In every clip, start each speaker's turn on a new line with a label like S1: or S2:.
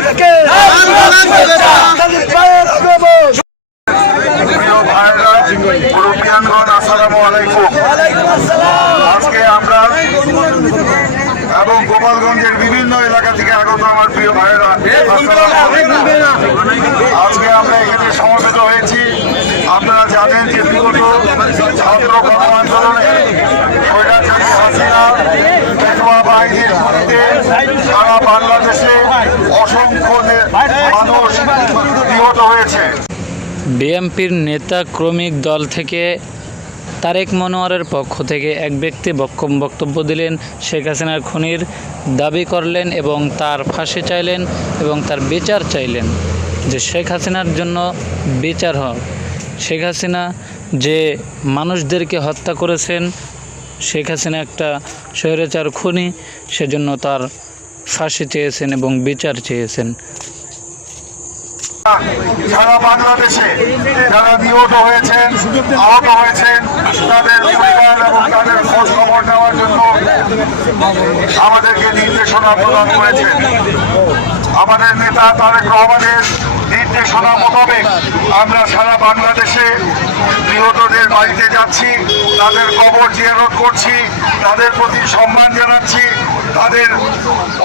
S1: থেকে
S2: আজকে আমরা এবং গোপালগঞ্জের বিভিন্ন এলাকা থেকে আগত আমার প্রিয় আলাইকুম। আজকে আমরা এখানে সমবেত হয়েছি আপনারা জানেন যে বিগত ছাত্র গণ আন্দোলনে হাসিনা বাহিনীর সারা বাংলাদেশে
S3: বিএনপির নেতা ক্রমিক দল থেকে তারেক মনোয়ারের পক্ষ থেকে এক ব্যক্তি বক্তব্য দিলেন, শেখ হাসিনার খুনির দাবি করলেন এবং তার ফাঁসি চাইলেন এবং তার বিচার চাইলেন যে শেখ হাসিনার জন্য বিচার হোক। শেখ হাসিনা যে মানুষদেরকে হত্যা করেছেন, শেখ হাসিনা একটা স্বৈরাচার খুনি, সেজন্য তার ফাঁসি চেয়েছেন এবং বিচার চেয়েছেন।
S2: সারা বাংলাদেশে যারা নিহত হয়েছেন, আহত হয়েছেন, তাদের পরিবার এবং তাদের খোঁজ খবর নেওয়ার জন্য আমাদেরকে নির্দেশনা প্রদান করেছেন। আমাদের নেতা তারেক রহমানের নির্দেশনা মোতাবেক আমরা সারা বাংলাদেশে নিহতদের বাড়িতে যাচ্ছি, তাদের কবর জিয়ারত করছি, তাদের প্রতি সম্মান জানাচ্ছি তাদের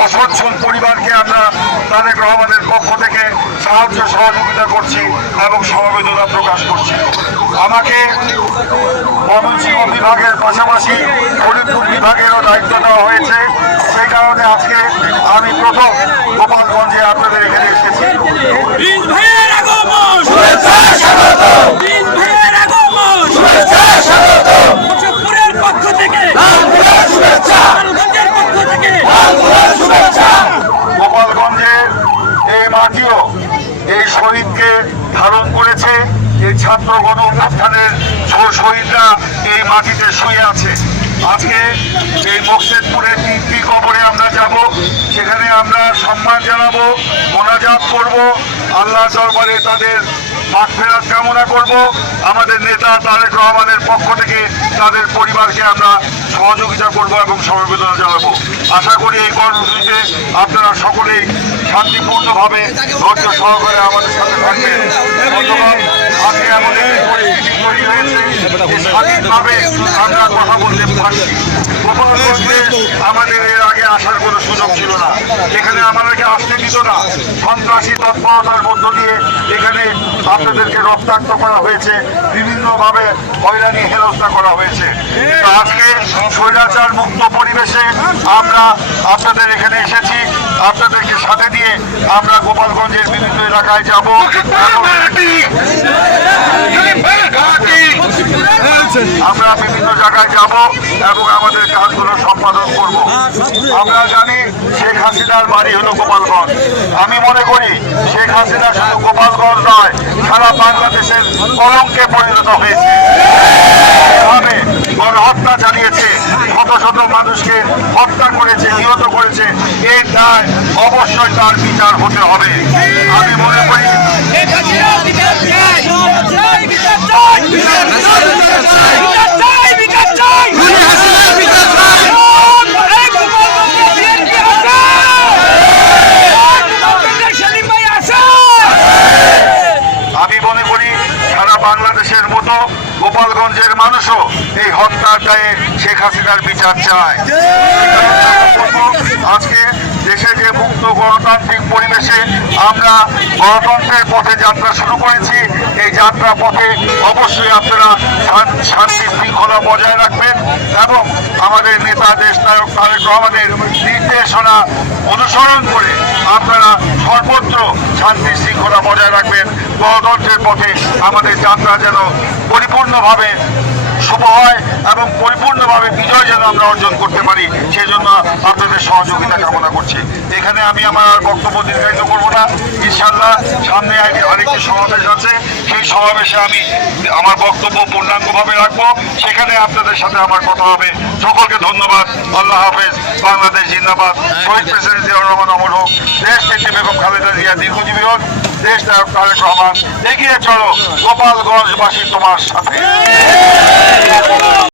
S2: অসচ্ছল পরিবারকে আমরা তারেক রহমানের পক্ষ থেকে সাহায্য সহযোগিতা করছি এবং সমবেদনা প্রকাশ করছি। আমাকে ময়মনসিংহ বিভাগের পাশাপাশি ফরিদপুর বিভাগেরও দায়িত্ব দেওয়া হয়েছে। সেই কারণে আজকে আমি প্রথম গোপালগঞ্জে আপনাদের এখানে এসেছি। শহীদকে ধারণ করেছে এই ছাত্র গণ ছোট শহীদরা এই মাটিতে শুয়ে আছে। আজকে এই মকসেদপুরের তিনটি কবরে আমরা যাব। সেখানে আমরা সম্মান জানাব, মোনাজাত করব। আল্লাহ দরবারে তাদের মাগফেরাত কামনা করব। আমাদের নেতা তারেক রহমানের পক্ষ থেকে তাদের পরিবারকে আমরা সহযোগিতা করব এবং সমবেদনা জানাব। আশা করি এই কর্মসূচিতে আপনারা সকলেই শান্তিপূর্ণভাবে ধৈর্য সহকারে আমাদের সাথে থাকবেন। আমাদের এই পরিস্থিতি তৈরি হয়েছে স্বাধীনভাবে আমরা কথা বলতে পারছি গোপালগঞ্জে আমাদের এর আগে আসার কোনো সুযোগ ছিল না এখানে আমাদেরকে আসতে দিত না সন্ত্রাসী তৎপরতার মধ্য দিয়ে এখানে আপনাদেরকে রক্তাক্ত করা হয়েছে বিভিন্নভাবে হয়রানি হেনস্থা করা হয়েছে আজকে স্বৈরাচার মুক্ত পরিবেশে আমরা আপনাদের এখানে এসেছি। আপনাদেরকে সাথে দিয়ে আমরা গোপালগঞ্জের বিভিন্ন এলাকায় যাব। আমরা বিভিন্ন জায়গায় যাব এবং আমাদের কাজগুলো সম্পাদন করব। আমরা জানি শেখ হাসিনার বাড়ি হলো গোপালগঞ্জ। আমি মনে করি শেখ হাসিনা শুধু গোপালগঞ্জ নয়, সারা বাংলাদেশের কলঙ্কে পরিণত হয়েছে। এভাবে গণহত্যা চালিয়েছে শত শত মানুষকে হত্যা করেছে, নিহত করেছে এই দায় অবশ্যই তার বিচার হতে হবে। আমি মনে করি
S4: বিচার চাই বিচার চাই বিচার চাই বিচার চাই বিচার চাই বিচার চাই বিচার চাই এই গোপালগঞ্জে বিএনপি আছে গোপালগঞ্জের সেলিম ভাই আছে
S2: আমি মনে করি সারা বাংলাদেশের মতো গোপালগঞ্জের মানুষও এই হত্যার দায়ে শেখ হাসিনার বিচার চায় আজকে দেশে যে মুক্ত গণতান্ত্রিক পরিবেশে আমরা গণতন্ত্রের পথে যাত্রা শুরু করেছি এই যাত্রা পথে অবশ্যই আপনারা শান- শান্তি শৃঙ্খলা বজায় রাখবেন এবং আমাদের নেতা দেশ নায়ক তারেক রহমানের নির্দেশনা অনুসরণ করে আপনারা সর্বত্র শান্তি শৃঙ্খলা বজায় রাখবেন। গণতন্ত্রের পথে আমাদের যাত্রা যেন পরিপূর্ণভাবে শুভ হয় এবং পরিপূর্ণভাবে বিজয় যেন আমরা অর্জন করতে পারি, সেজন্য আপনাদের সহযোগিতা কামনা করছি। এখানে আমি আমার বক্তব্য দীর্ঘায়িত করব না। ইনশাল্লাহ সামনে আরেকটি- সমাবেশ আছে। সেই সমাবেশে আমি আমার বক্তব্য পূর্ণাঙ্গভাবে রাখব। সেখানে আপনাদের সাথে আমার কথা হবে। সকলকে ধন্যবাদ। আল্লাহ হাফেজ। বাংলাদেশ জিন্দাবাদ। শহীদ প্রেসিডেন্ট জিয়াউর রহমান অমর হোক। দেশ বেগম খালেদা জিয়া দীর্ঘজীবী হোক। দেশ নায়ক তারেক রহমান এগিয়ে চলো গোপালগঞ্জবাসী তোমার সাথে।